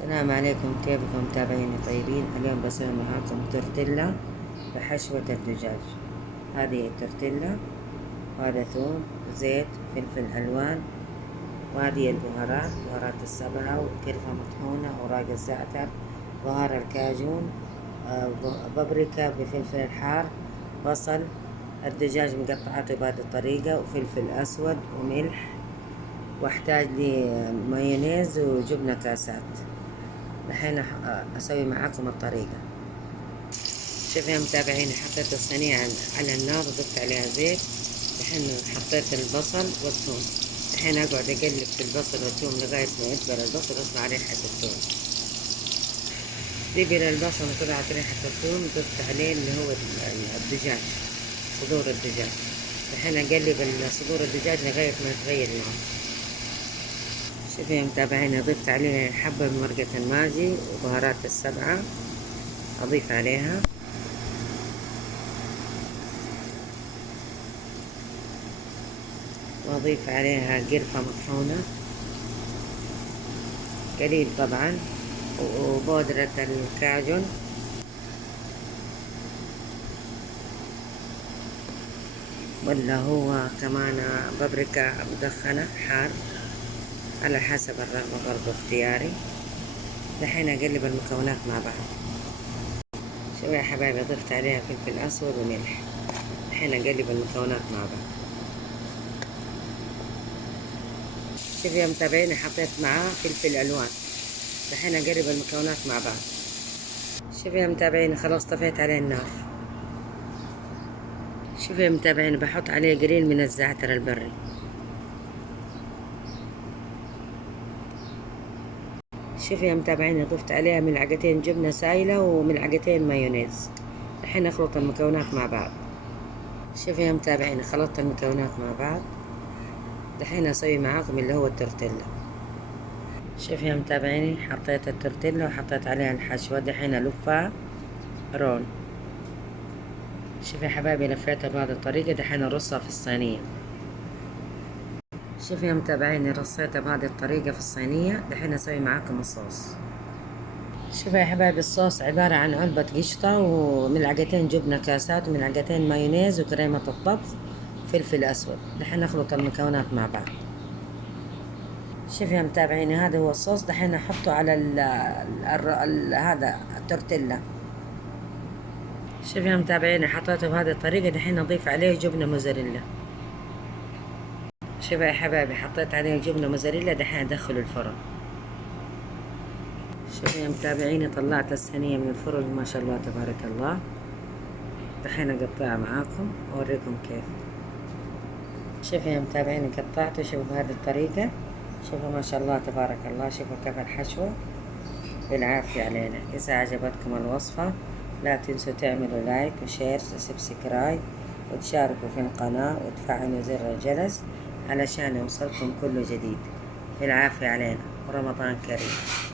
السلام عليكم، كيفكم متابعيني طيبين؟ اليوم بسوي معاكم تورتيلا بحشوة الدجاج. هذه التورتيلا، وهذا ثوم وزيت فلفل ألوان، وهذه البهارات، بهارات السبعة وكرفة مطحونة، أوراق الزعتر، بهار الكاجون، بابريكا بفلفل الحار، بصل، الدجاج مقطعاته بهذه الطريقة، وفلفل أسود وملح، واحتاج لي مايونيز وجبنة كاسات. الحين أسوي معاكم الطريقة. شوفوا يا متابعيني، حطيت الصينية على النار وضفت عليها زيت. الحين حطيت البصل والثوم. الحين أقعد أقلب في البصل والثوم لغاية ما يدبل البصل ويطلع ريحة الثوم. دبل البصل وطلعت ريحة الثوم، ضفت عليه اللي هو الدجاج، صدور الدجاج. الحين أقلب صدور الدجاج لغاية ما تغير لون. شوفوا يا متابعيني، ضفت عليه حبة من مرقة الماجي وبهارات السبعة، أضيف عليها. وأضيف عليها قرفة مطحونة قليل طبعا، وبودرة الكاجون، ولا هو كمان بابريكا مدخنة حار على حسب الرغبة برضو اختياري. دحين أقلب المكونات مع بعض. شوفوا يا حبايبي، ضفت عليها فلفل أسود وملح. دحين أقلب المكونات مع بعض. شوفوا يا متابعيني، حطيت معاه فلفل ألوان. دحين أقلب المكونات مع بعض. شوفوا يا متابعيني، خلاص طفيت عليه النار. شوفوا يا متابعيني، بحط عليه قليل من الزعتر البري. شوفوا يا متابعيني، ضفت عليها ملعقتين جبنة سايلة وملعقتين مايونيز. الحين أخلط المكونات مع بعض. شوفوا يا متابعيني، خلطت المكونات مع بعض. دحين أسوي معاكم اللي هو التورتيلا. شوفوا يا متابعيني، حطيت التورتيلا وحطيت عليها الحشوة. دحين ألفها رول. شوفوا يا حبايبي، لفيتها بهذه الطريقة. دحين أرصها في الصينية. شوفوا يا متابعيني، رصيتها بهذه الطريقة في الصينية. دحين أسوي معاكم الصوص. شوفوا يا حبايبي، الصوص عبارة عن علبة قشطة وملعقتين جبنة كاسات وملعقتين مايونيز وكريمة الطبخ وفلفل أسود. دحين أخلط المكونات مع بعض. شوفوا يا متابعيني، هذا هو الصوص. دحين أحطه على هذا التورتيلا. شوفوا يا متابعيني، حطيته بهذه الطريقة. دحين أضيف عليه جبنة موزاريلا. شوفوا يا حبايبي، حطيت عليه جبنة موزاريلا. دحين أدخله الفرن. شوفوا يا متابعيني، طلعت الصينية من الفرن ما شاء الله تبارك الله. دحين أقطعها معاكم وأوريكم كيف. شوفوا يا متابعيني، قطعته. شوفوا بهذه الطريقة. شوفوا ما شاء الله تبارك الله. شوفوا كيف الحشوة. بالعافية علينا. إذا عجبتكم الوصفة لا تنسوا تعملوا لايك وشير وسبسكرايب وتشاركوا في القناة وتفعلوا زر الجرس علشان يوصلكم كل جديد. بالعافية علينا ورمضان كريم.